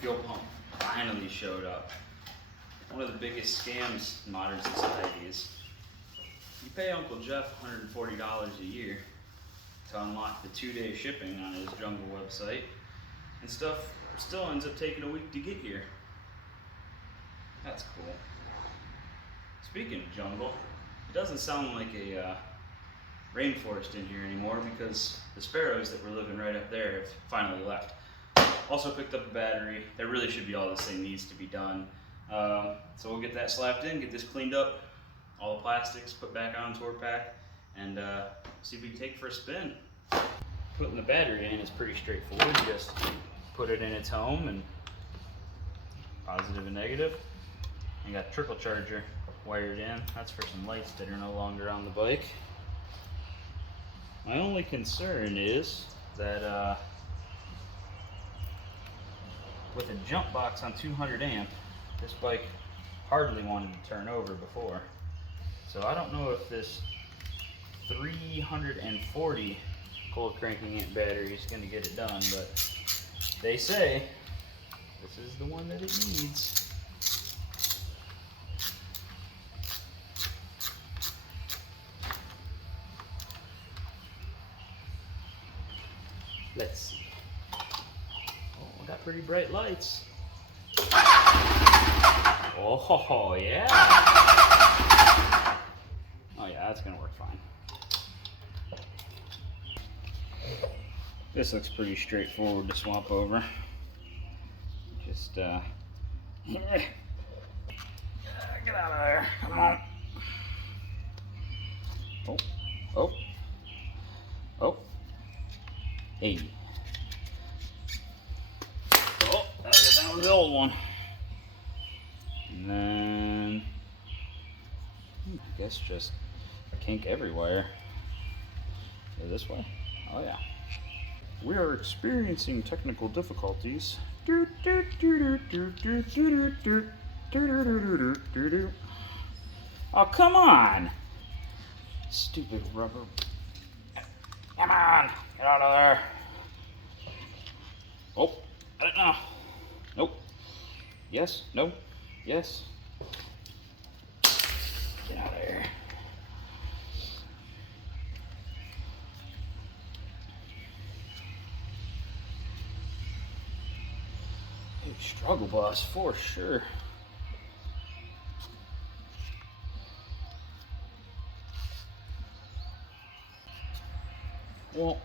fuel pump finally showed up. One of the biggest scams in modern society is you pay Uncle Jeff $140 a year to unlock the 2-day shipping on his Jungle website, and stuff still ends up taking a week to get here. That's cool. Speaking of jungle, it doesn't sound like a rainforest in here anymore because the sparrows that were living right up there have finally left. Also picked up a battery. That really should be all this thing needs to be done. So we'll get that slapped in, get this cleaned up, all the plastics put back on tour pack, and see if we can take it for a spin. Putting the battery in is pretty straightforward. You just put it in its home and positive and negative. You got trickle charger wired in. That's for some lights that are no longer on the bike. My only concern is that with a jump box on 200 amp, this bike hardly wanted to turn over before. So I don't know if this 340 cold cranking amp battery is going to get it done, but they say this is the one that it needs. Let's see. Oh, we got pretty bright lights. Oh, yeah. Oh, yeah, that's going to work fine. This looks pretty straightforward to swap over. Just, get out of there. Come on. Oh, oh, oh. Hey. Oh, that was the old one. And then, I guess just kink every wire. Go this way? Oh yeah. We are experiencing technical difficulties. Oh, come on! Stupid rubber. Come on! Get out of there! Oh, I don't know. Nope. Yes, no, yes. Get out of here. Big struggle bus for sure. Well,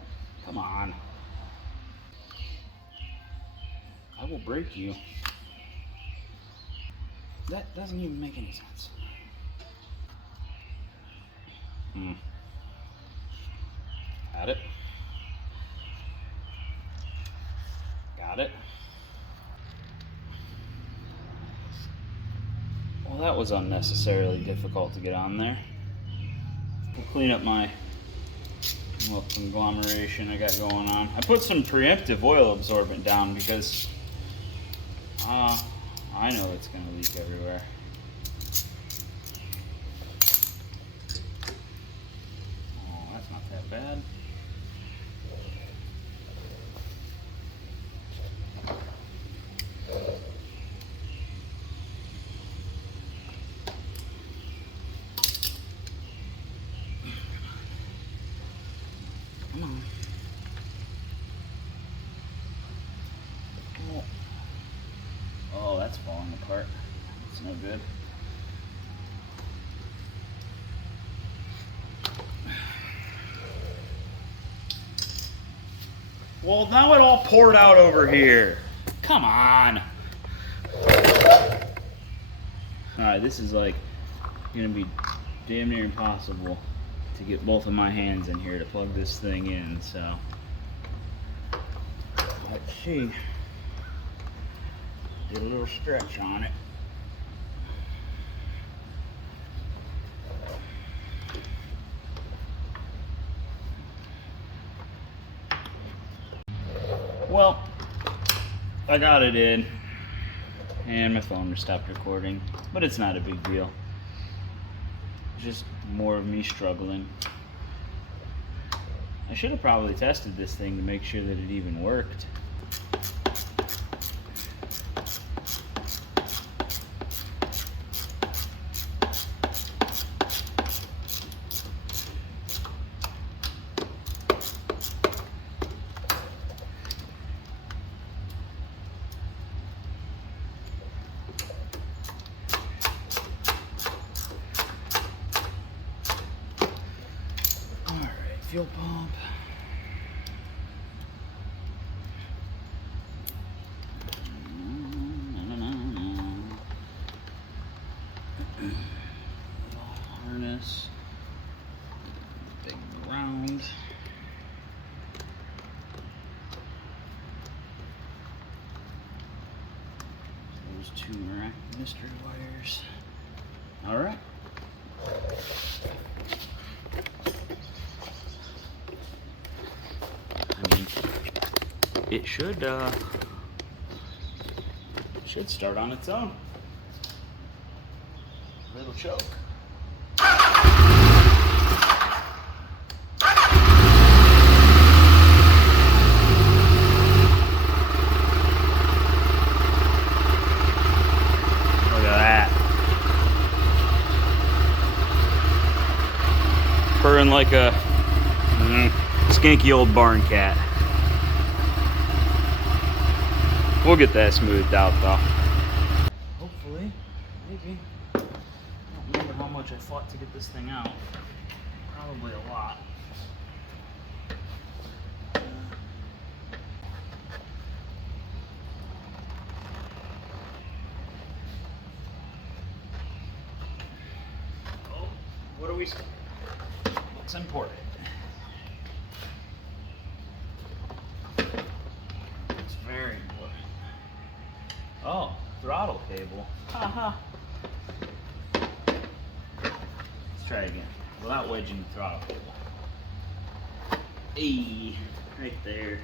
come on. I will break you. That doesn't even make any sense. Got it. Got it. Well, that was unnecessarily difficult to get on there. We'll clean up my conglomeration I got going on. I put some preemptive oil absorbent down because I know it's going to leak everywhere. Oh, that's not that bad. Come on. Oh, that's falling apart. It's no good. Well, now it all poured out over here. Come on. Alright, this is like gonna be damn near impossible to get both of my hands in here to plug this thing in, so let's see. Did a little stretch on it. Well, I got it in, and my phone stopped recording, but it's not a big deal. Just more of me struggling. I should have probably tested this thing to make sure that it even worked. fuel pump. Harness. Big round. Those two mystery wires. All right. I mean, it should start on its own. Little choke. Purring like a skanky old barn cat. We'll get that smoothed out though. Hopefully, maybe. I don't remember how much I fought to get this thing out. Probably a lot. Oh, what are we? What's important? It's very important. Oh, throttle cable. Haha. Let's try again. Without wedging the throttle cable. Hey, right there.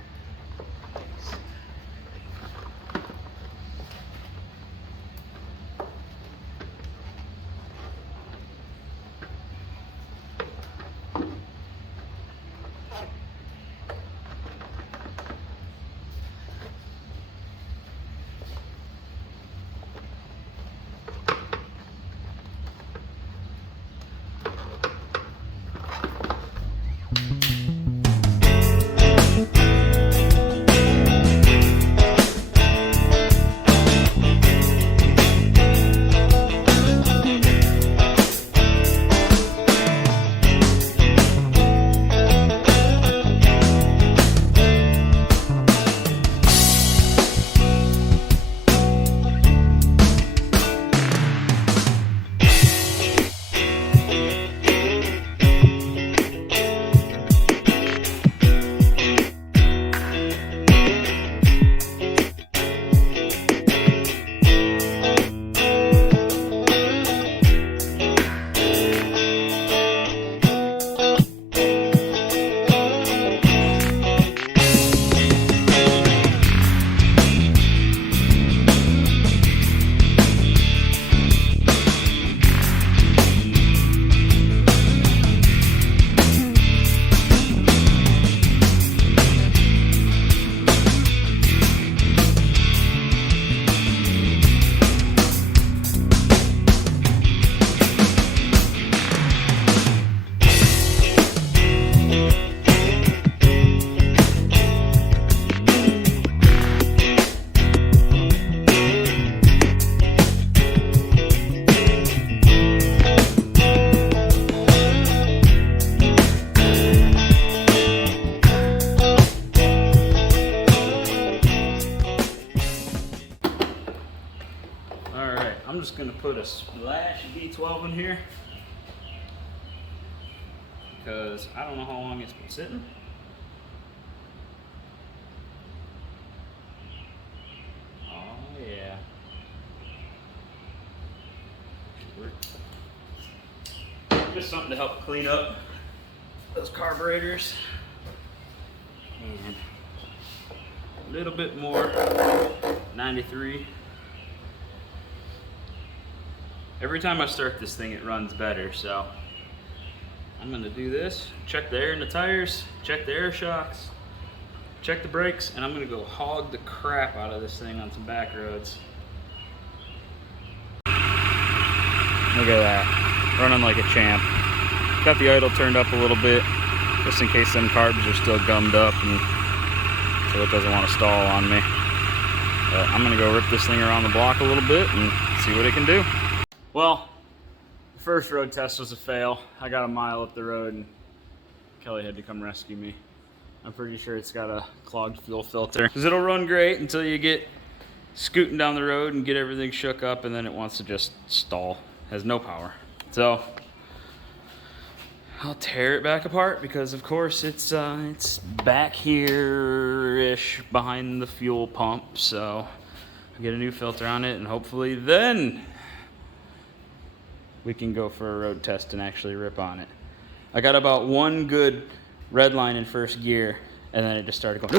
I'm just going to put a splash of B12 in here because I don't know how long it's been sitting. Oh yeah. Just something to help clean up those carburetors. And a little bit more 93. Every time I start this thing, it runs better, so I'm gonna do this, check the air in the tires, check the air shocks, check the brakes, and I'm gonna go hog the crap out of this thing on some back roads. Look at that, running like a champ. Got the idle turned up a little bit, just in case them carbs are still gummed up and so it doesn't want to stall on me. But I'm gonna go rip this thing around the block a little bit and see what it can do. Well, the first road test was a fail. I got a mile up the road and Kelly had to come rescue me. I'm pretty sure it's got a clogged fuel filter. Because it'll run great until you get scooting down the road and get everything shook up, and then it wants to just stall. Has no power. So I'll tear it back apart because of course it's back here-ish behind the fuel pump. So I'll get a new filter on it, and hopefully then we can go for a road test and actually rip on it. I got about one good red line in first gear, and then it just started going.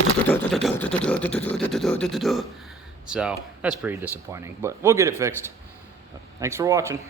So that's pretty disappointing, but we'll get it fixed. Thanks for watching.